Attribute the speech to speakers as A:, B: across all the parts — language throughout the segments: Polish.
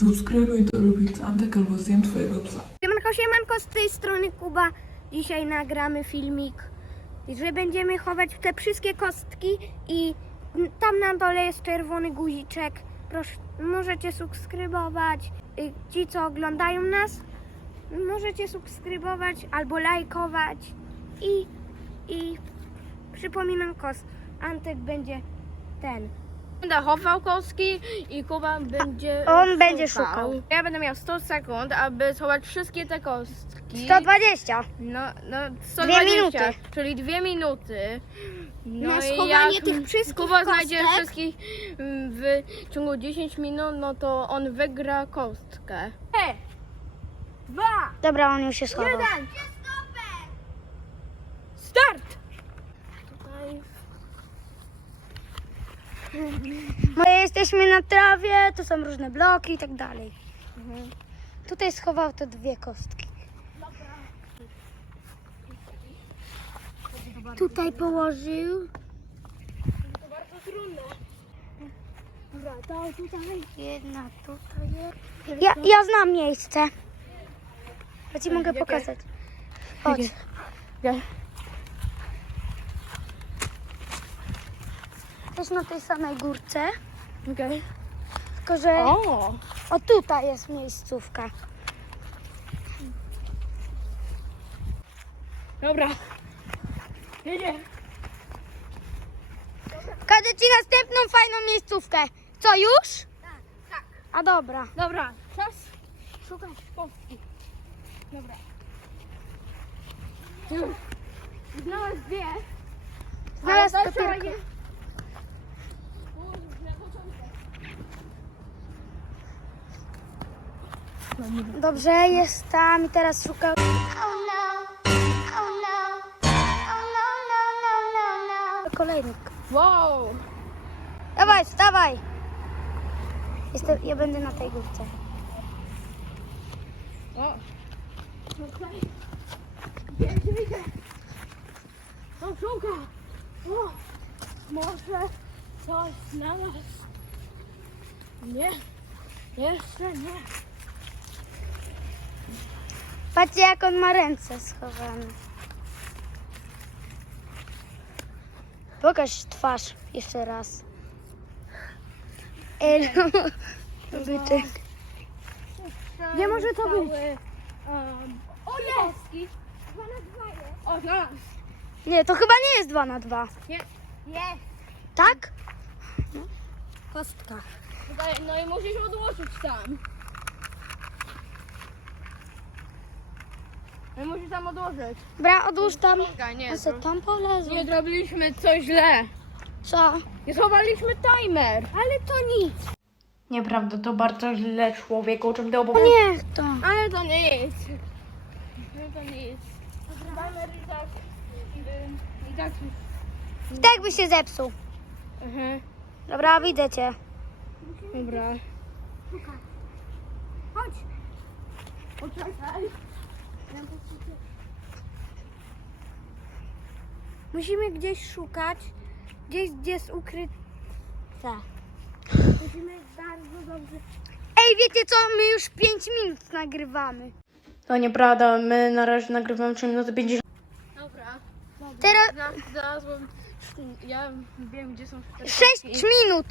A: Subskrybuj to robić Antek albo zjem twojego psa.
B: Siemanko, siemanko, z tej strony Kuba. Dzisiaj nagramy filmik, że będziemy chować te wszystkie kostki i tam na dole jest czerwony guziczek. Proszę, możecie subskrybować. Y, Ci, co oglądają nas, możecie subskrybować albo lajkować i, i przypominam kos. Antek będzie ten.
C: Będę chował kostki i Kuba będzie
B: on będzie szukał.
C: Ja będę miał 100 sekund, aby schować wszystkie te kostki.
B: 120.
C: No, no
B: Dwie
C: 120,
B: minuty.
C: czyli dwie minuty. No
B: Na
C: i
B: schowanie
C: jak
B: tych wszystkich
C: Kuba znajdzie
B: kostek?
C: wszystkich mm, w ciągu 10 minut, no to on wygra kostkę.
B: Dwa. Dobra, on już się schował.
C: Jeden. Start! Tutaj
B: My jesteśmy na trawie, tu są różne bloki i tak dalej. Tutaj schował te dwie kostki. Tutaj położył. Dobra, to tutaj. Jedna tutaj jest. Ja, ja znam miejsce. Ja ci mogę pokazać. Chodź. Jest na tej samej górce.
C: Okej.
B: Tylko, że
C: O!
B: o tutaj jest miejscówka.
C: Dobra. Jedzie.
B: Pokażę ci następną fajną miejscówkę. Co, już?
C: Tak, tak.
B: A dobra.
C: Dobra, czas szukać kostki. Dobra. Już. Znalazł dwie.
B: Znalazł
C: Ale
B: tylko
C: trzeba
B: tylko.
C: je-
B: Dobrze, jest tam i teraz szukam. Kolejnik.
C: Wow!
B: Dawaj, wstawaj. Jestem, ja będę na tej górce.
C: O! Okej. Widzę, widzę. O, szuka. O! Może coś znalazł. Nie. Jeszcze nie.
B: Patrzcie, jak on ma ręce schowane. Pokaż twarz jeszcze raz. Elo. Byczek.
C: Nie
B: może to być?
C: O, jest! O, znalazł.
B: Nie, to chyba nie jest 2 na 2.
C: Nie.
B: Jest. Tak? Kostka.
C: No i musisz odłożyć tam. No i musisz tam odłożyć.
B: Dobra, odłóż tam.
C: Czekaj, nie.
B: Se
C: to-
B: tam polezł.
C: Nie zrobiliśmy coś źle.
B: Co?
C: Nie schowaliśmy timer.
B: Ale to nic.
C: Nieprawda, to bardzo źle człowieku, czym ty opowiadasz.
B: niech to.
C: Ale to nie jest. Ale to nie jest. Timer i tak... I tak...
B: Tak by się zepsuł.
C: Mhm.
B: Dobra, widzę cię.
C: Dobra.
B: Chodź.
C: Poczekaj.
B: Musimy gdzieś szukać. Gdzieś, gdzie jest ukryte. Musimy bardzo dobrze. Ej, wiecie co? My już 5 minut nagrywamy.
C: To nieprawda, my na razie nagrywamy 3 minuty 50. Dobra.
B: Teraz
C: Zna- Znalazłem... Ja wiem, gdzie są cztery
B: 6
C: kostki.
B: minut.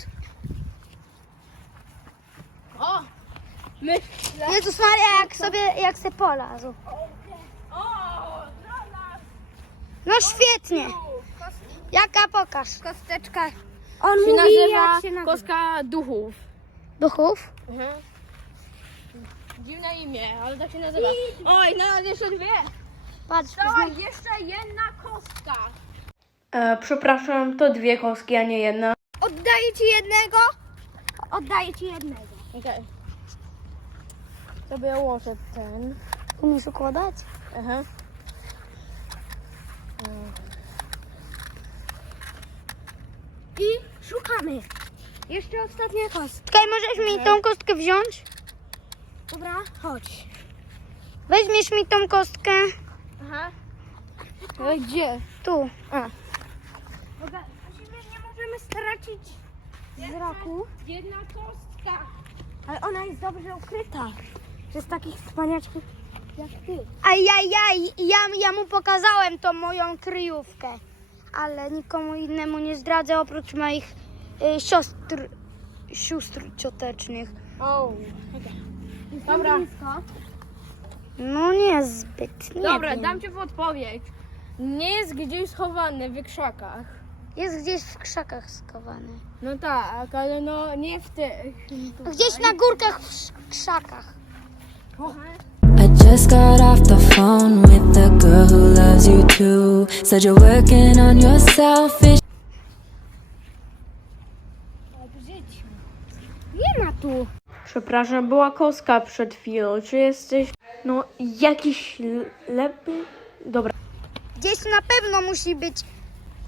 C: O! Myślę...
B: Jezus Maria, jak sobie, jak se polazł. No świetnie. Jaka pokaż?
C: Kosteczka
B: On
C: się
B: mówi,
C: nazywa
B: jak się nazywa.
C: kostka duchów.
B: Duchów?
C: Mhm. Dziwne imię, ale tak się nazywa. Oj, znalazł jeszcze dwie.
B: Patrz,
C: jeszcze jedna kostka. E, przepraszam, to dwie kostki, a nie jedna.
B: oddaję ci jednego. Oddaję ci jednego.
C: Okej. Sobie ułożę ten.
B: Umiesz układać?
C: Aha.
B: I szukamy. Jeszcze ostatnia kostka. Czekaj, możesz mi tą kostkę wziąć? Dobra, chodź. Weźmiesz mi tą kostkę
C: Aha. Gdzie?
B: tu.
C: A.
B: Musimy, nie możemy stracić wzroku.
C: Jedna kostka.
B: Ale ona jest dobrze ukryta. Przez takich wspaniaczków jak ty. Ajajaj, ja, ja mu pokazałem tą moją kryjówkę. Ale nikomu innemu nie zdradzę oprócz moich y, siostr, sióstr ciotecznych.
C: O. Dobra.
B: No niezbyt, nie
C: Dobra,
B: wiem.
C: dam ci podpowiedź. Nie jest gdzieś schowany w krzakach.
B: Jest gdzieś w krzakach skowany.
C: No tak, ale no nie w tych.
B: Gdzieś na górkach w krzakach.
D: I just got off the phone with the girl who loves you too. Said you're working on yourself.
B: Nie ma tu.
C: Przepraszam, była kostka przed chwilą. Czy jesteś, no, jakiś lepiej? Dobra.
B: Gdzieś na pewno musi być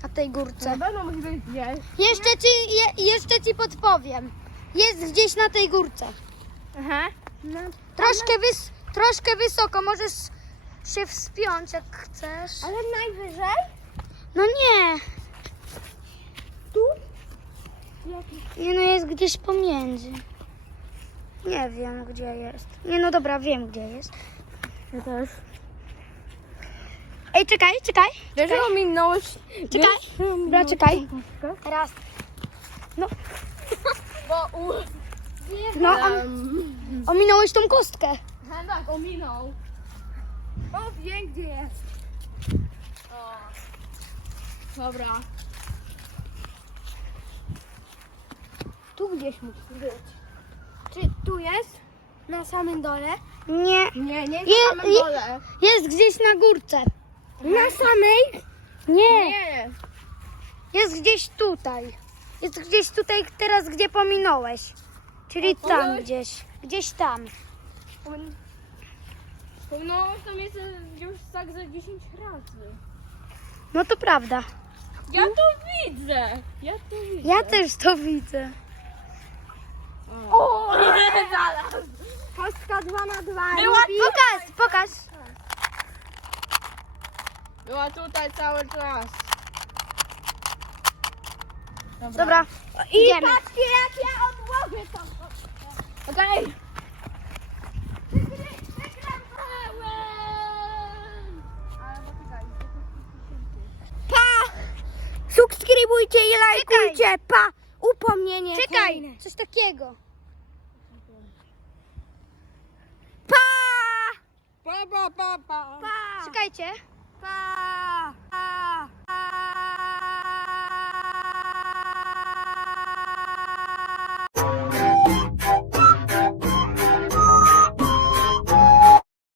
B: na tej górce.
C: pewno musi być gdzieś.
B: Jeszcze ci, je, jeszcze ci podpowiem. Jest gdzieś na tej górce.
C: Aha.
B: Troszkę, wys, troszkę wysoko, możesz się wspiąć jak chcesz.
C: Ale najwyżej?
B: No nie. Tu? Nie no, jest gdzieś pomiędzy. Nie wiem, gdzie jest. Nie no dobra, wiem, gdzie jest.
C: Ja też.
B: Ej, czekaj, czekaj.
C: Wiesz, że ominąłeś...
B: Czekaj. Dobra, czekaj. Raz.
C: Bo u...
B: No, om, ominąłeś tą kostkę.
C: No tak, ominął. O, wiem gdzie jest. O. Dobra.
B: Tu gdzieś musi być. Czy tu jest? Na samym dole? Nie.
C: Nie, nie
B: Je-
C: na samym
B: je-
C: dole.
B: Jest gdzieś na górce. Na samej? Nie.
C: Nie.
B: Jest gdzieś tutaj. Jest gdzieś tutaj teraz, gdzie pominąłeś. Czyli tam gdzieś. Gdzieś tam.
C: No, tam jest już tak za 10 razy.
B: No to prawda.
C: Ja to widzę. Ja to widzę.
B: Ja też to widzę.
C: O, nie, zaraz.
B: Kostka 2 na 2.
C: Była
B: Pokaż, pokaż.
C: Była tutaj cały czas.
B: Dobra. Idziemy.
C: patrzcie jak ja odłożę tam. Okej.
B: Pa! Subskrybujcie i lajkujcie. Pa! Upomnienie. Czekaj. Coś takiego. Pa!
C: Pa, pa, pa, pa.
B: Czekajcie. Pa! Pa! Pa!